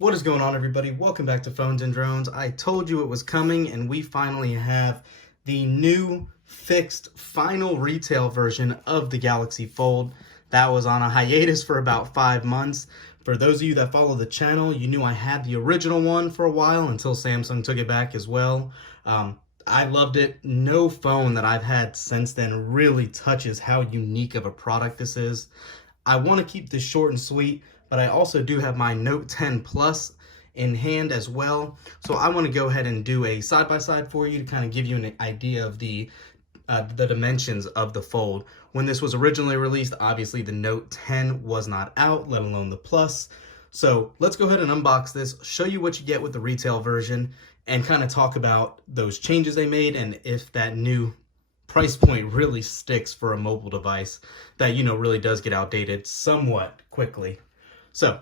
What is going on, everybody? Welcome back to Phones and Drones. I told you it was coming, and we finally have the new fixed final retail version of the Galaxy Fold. That was on a hiatus for about 5 months. For those of you that follow the channel, you knew I had the original one for a while until Samsung took it back as well. I loved it. No phone that I've had since then really touches how unique of a product this is. I want to keep this short and sweet, but I also do have my Note 10 Plus in hand as well. So I want to go ahead and do a side-by-side for you to kind of give you an idea of the dimensions of the Fold. When this was originally released, obviously the Note 10 was not out, let alone the Plus. So let's go ahead and unbox this, show you what you get with the retail version, and kind of talk about those changes they made and if that new price point really sticks for a mobile device that, really does get outdated somewhat quickly. So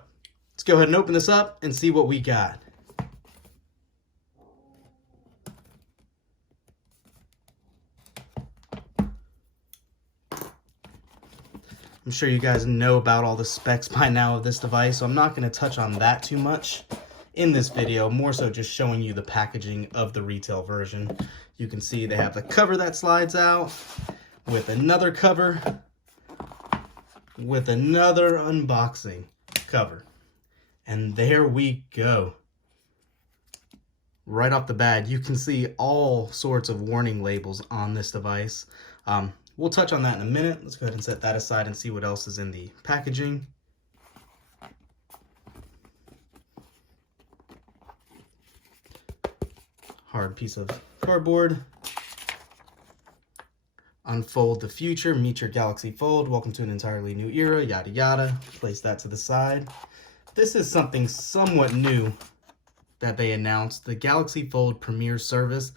let's go ahead and open this up and see what we got. I'm sure you guys know about all the specs by now of this device, so I'm not going to touch on that too much in this video, more so just showing you the packaging of the retail version. You can see they have the cover that slides out with another cover with another unboxing cover. And there we go. Right off the bat, you can see all sorts of warning labels on this device. We'll touch on that in a minute. Let's go ahead and set that aside and see what else is in the packaging. Hard piece of cardboard. Unfold the future, meet your Galaxy Fold, welcome to an entirely new era, yada yada. Place that to the side. This is something somewhat new that they announced, the Galaxy Fold Premier Service.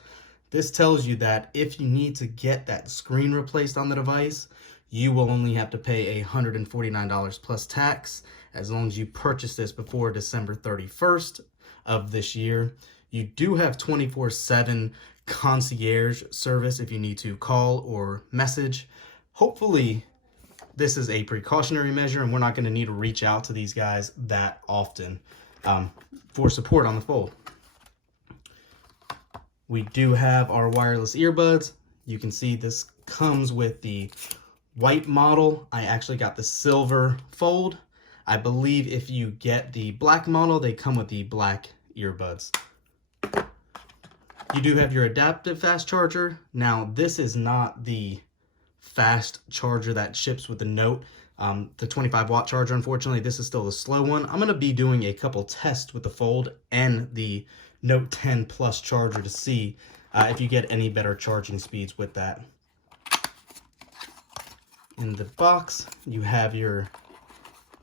This tells you that if you need to get that screen replaced on the device, you will only have to pay $149 plus tax as long as you purchase this before December 31st of this year. You do have 24/7 concierge service if you need to call or message. Hopefully, this is a precautionary measure and we're not going to need to reach out to these guys that often for support on the Fold. We do have our wireless earbuds. You can see this comes with the white model. I actually got the silver Fold. I believe if you get the black model, they come with the black earbuds. You do have your adaptive fast charger. Now, this is not the fast charger that ships with the Note, the 25-watt charger. Unfortunately, this is still the slow one. I'm going to be doing a couple tests with the Fold and the Note 10 Plus charger to see if you get any better charging speeds with that. In the box, you have your,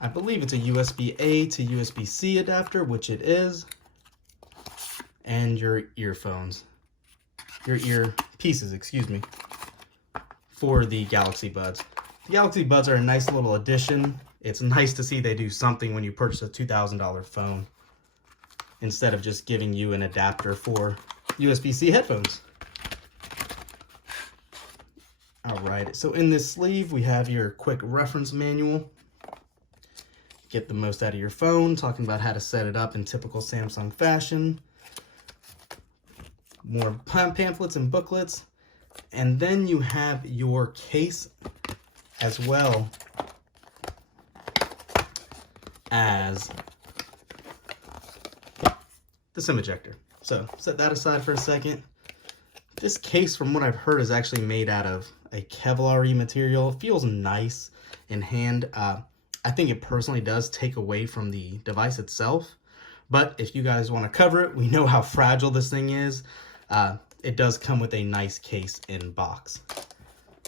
I believe it's a USB-A to USB-C adapter, which it is, and your earphones, your ear pieces, excuse me, for the Galaxy Buds. The Galaxy Buds are a nice little addition. It's nice to see they do something when you purchase a $2,000 phone instead of just giving you an adapter for USB-C headphones. All right, so in this sleeve, we have your quick reference manual. Get the most out of your phone, talking about how to set it up in typical Samsung fashion. More pamphlets and booklets. And then you have your case as well as the SIM ejector. So set that aside for a second. This case, from what I've heard, is actually made out of a Kevlar-y material. It feels nice in hand. I think it personally does take away from the device itself. But if you guys want to cover it, we know how fragile this thing is. It does come with a nice case in box.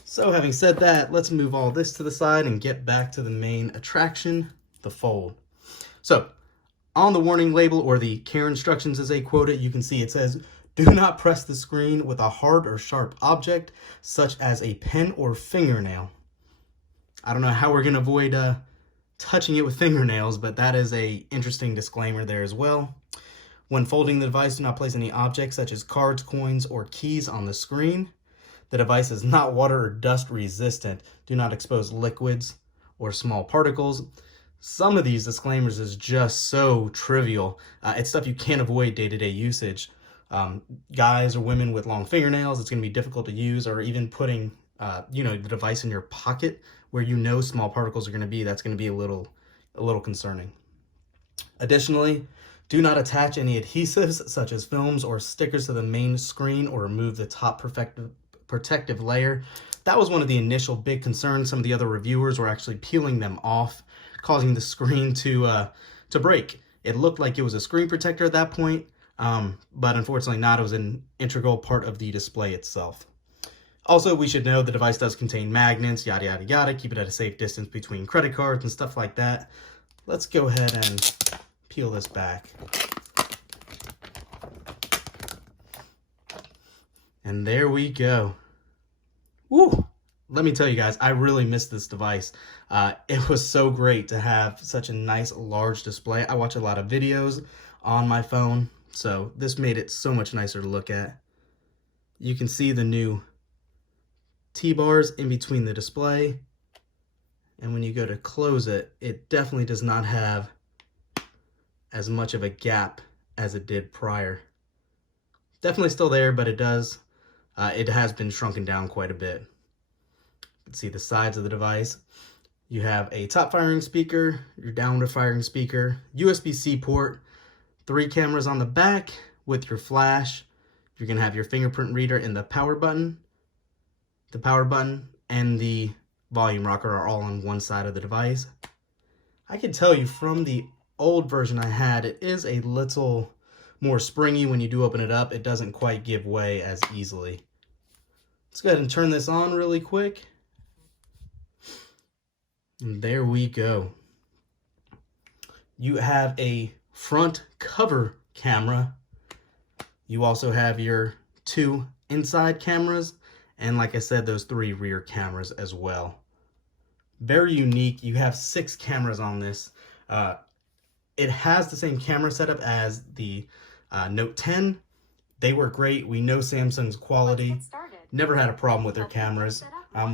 So having said that, let's move all this to the side and get back to the main attraction, the Fold. So on the warning label, or the care instructions as they quote it, you can see it says, do not press the screen with a hard or sharp object, such as a pen or fingernail. I don't know how we're going to avoid touching it with fingernails, but that is a interesting disclaimer there as well. When folding the device, do not place any objects such as cards, coins, or keys on the screen. The device is not water or dust resistant. Do not expose liquids or small particles. Some of these disclaimers is just so trivial. It's stuff you can't avoid day-to-day usage. Guys or women with long fingernails, it's going to be difficult to use, or even putting, the device in your pocket where small particles are going to be. That's going to be a little concerning. Additionally, do not attach any adhesives such as films or stickers to the main screen, or remove the top protective layer. That was one of the initial big concerns. Some of the other reviewers were actually peeling them off, causing the screen to break. It looked like it was a screen protector at that point, but unfortunately not. It was an integral part of the display itself. Also, we should know the device does contain magnets, yada, yada, yada. Keep it at a safe distance between credit cards and stuff like that. Let's go ahead and peel this back. And there we go. Woo! Let me tell you guys, I really missed this device. It was so great to have such a nice large display. I watch a lot of videos on my phone, so this made it so much nicer to look at. You can see the new T-bars in between the display, and when you go to close it, it definitely does not have as much of a gap as it did prior. Definitely still there, but it has been shrunken down quite a bit. You can see the sides of the device. You have a top firing speaker, your downward firing speaker, USB-C port, 3 cameras on the back with your flash. You're going to have your fingerprint reader and the power button. The power button and the volume rocker are all on one side of the device. I can tell you from the old version I had, it is a little more springy. When you do open it up, it doesn't quite give way as easily. Let's go ahead and turn this on really quick. And there we go. You have a front cover camera. You also have your 2 inside cameras, and like I said, those 3 rear cameras as well. Very unique. You have 6 cameras on this. It has the same camera setup as the Note 10. They were great. We know Samsung's quality. Never had a problem with their cameras.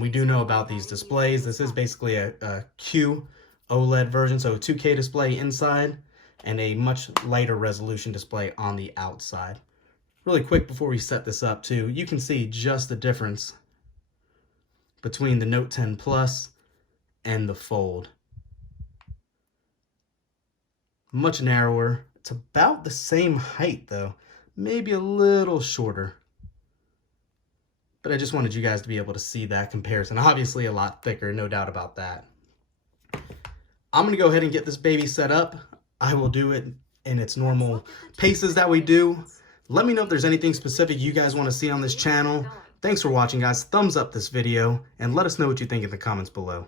We do know about these displays. This is basically a Q OLED version, so a 2K display inside and a much lighter resolution display on the outside. Really quick before we set this up too, you can see just the difference between the Note 10 Plus and the Fold. Much narrower. It's about the same height though, maybe a little shorter. But I just wanted you guys to be able to see that comparison. Obviously a lot thicker, no doubt about that. I'm gonna go ahead and get this baby set up. I will do it in its normal paces that we do. Let me know if there's anything specific you guys want to see on this channel. Thanks for watching, guys. Thumbs up this video and let us know what you think in the comments below.